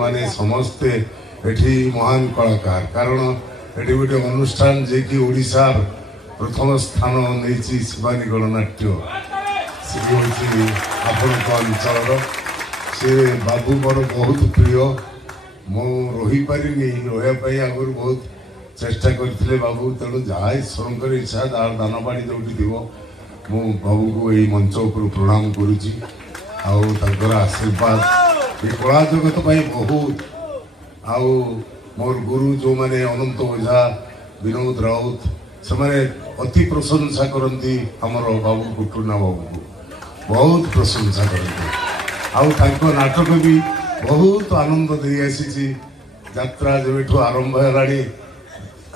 माने समस्ते एठी महान कलाकार कारण एठी गोटे अनुष्ठान जे कि ओडिशा प्रथम स्थान नहीं शिवानी गणनाट्य से हूँ आपण अंचल से बाबू मोर बहुत प्रिय मु रही पारि रही आगुरी बहुत चेष्टा करते बाबू तेणु जहाँ ईश्वर इच्छा जहाँ दान बाड़ी जो मु बाबू को यही मंच उपर प्रणाम करुच्ची आशीर्वाद ये कला जगत बहुत आउ मोर गुरु जो माने अनंत ओझा विनोद राउत से माने अति प्रशंसा करती आमर बाबू को टूना बाबू को बहुत प्रशंसा करते नाटक भी बहुत आनंद दे आसी यात्रा जब आरंभ है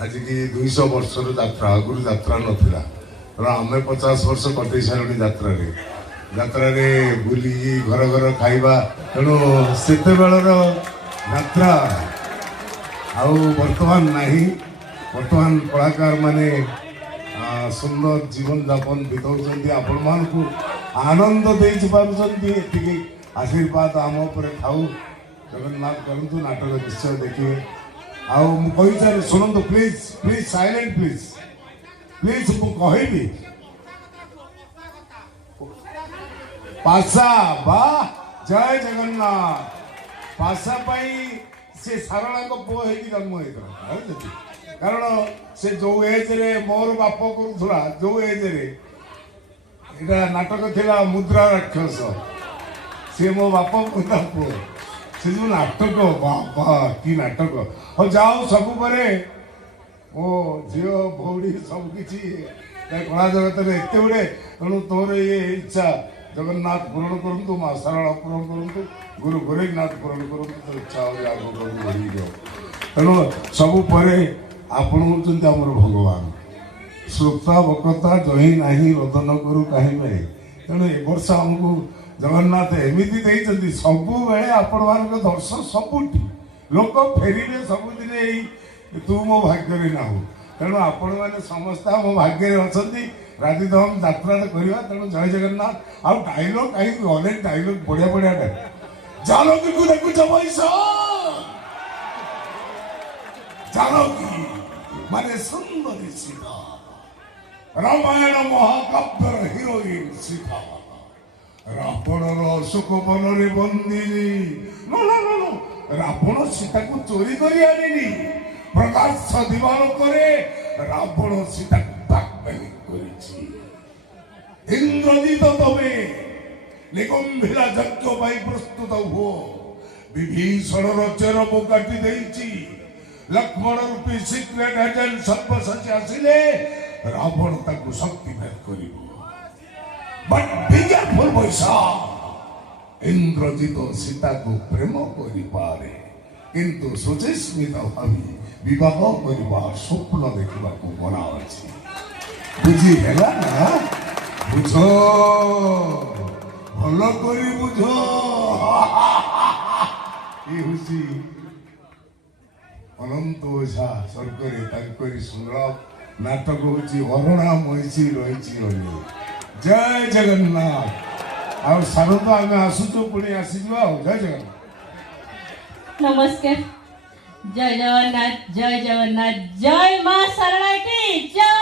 आज की 200 वर्ष यात्रा आगुरी यात्रा नाला आम 50 वर्ष कटे सारे यात्रा बुली घर घर खाइबा तेणु से यात्रा आउ वर्तमान नहीं वर्तमान कलाकार माने सुंदर जीवन यापन बिताऊँ आपण मान को आनंद दे पार्टी आशीर्वाद आम उपर खाऊ जगन्नाथ करूँ नाटक निश्चय देखिए आई शुणु please please silent please please मुझे पाशा बा जय जगन्नाथ पाशा से सारणा को पुओ जन्म होता कारण से जो एज रे मोर बाप करूला जो एज रे इटा नाटक थिला मुद्रा राक्षस से मो बाप पुता पुओ से जो नाटक बाबा कि नाटक हाँ जाओ सब परे ओ झील भौड़ी सबकि कला जगत में एत गुड़े तेणु तोर ये इच्छा जगन्नाथ पूरण करूँ माँ सारा पूरण करूँ गुरु गोरखनाथ पूरण करूँ तो इच्छा हो बढ़ी जाओ तेणु सब परे आपण होती आमर भगवान श्रोता बकता जही नाही रोदन करू कहीं पाए तेणु ए वर्ष आमको जगन्नाथ एमती देते सब बेले आपण मान दर्शन सबुठी लोक फेरे सबुदिन तू मो भाग्य ना हो तेणु आपण मैंने समस्त मो भाग्य अच्छा राजी तो हम यात्रा करवा तेणु जय जगन्नाथ आउ डायलॉग कहीं अनेक डायलॉग बढ़िया बढ़िया जानकी को देखुच पैसा जानकी माने सुंदरी सीता रामायण महाकाव्यर हिरोइन सीता रावणर अशोक वन रे बंदिनी no no no no Ravana Sita को चोरी करी आनिनी प्रकाश दिवान करे रावण सीता इंद्रजीत तमे निगंभीरा यज्ञ प्रस्तुत हुओ विभीषण चेर को काटी देइछि लक्ष्मण रूपी सिक्रेट एजेंट सर्वसची आसिले रावण ताकू शक्ति भेद करिवो बट बी केयरफुल पैसा इंद्रजीत सीता को प्रेम करि पारे किंतु सुचिस्मित भावी विवाह करवा स्वप्न देखा मना अच्छी बुझी है ना बुझ भल कर बुझ ये अनंत ओझा स्वर्ग संग्राम नाटक हूँ अरुणा महिषी रही जय जगन्नाथ आ सारू तो आम आसुचु पुणी आसीज जय जगन्नाथ नमस्कार जय जगन्नाथ जय जगन्नाथ जय मां सरला की जय।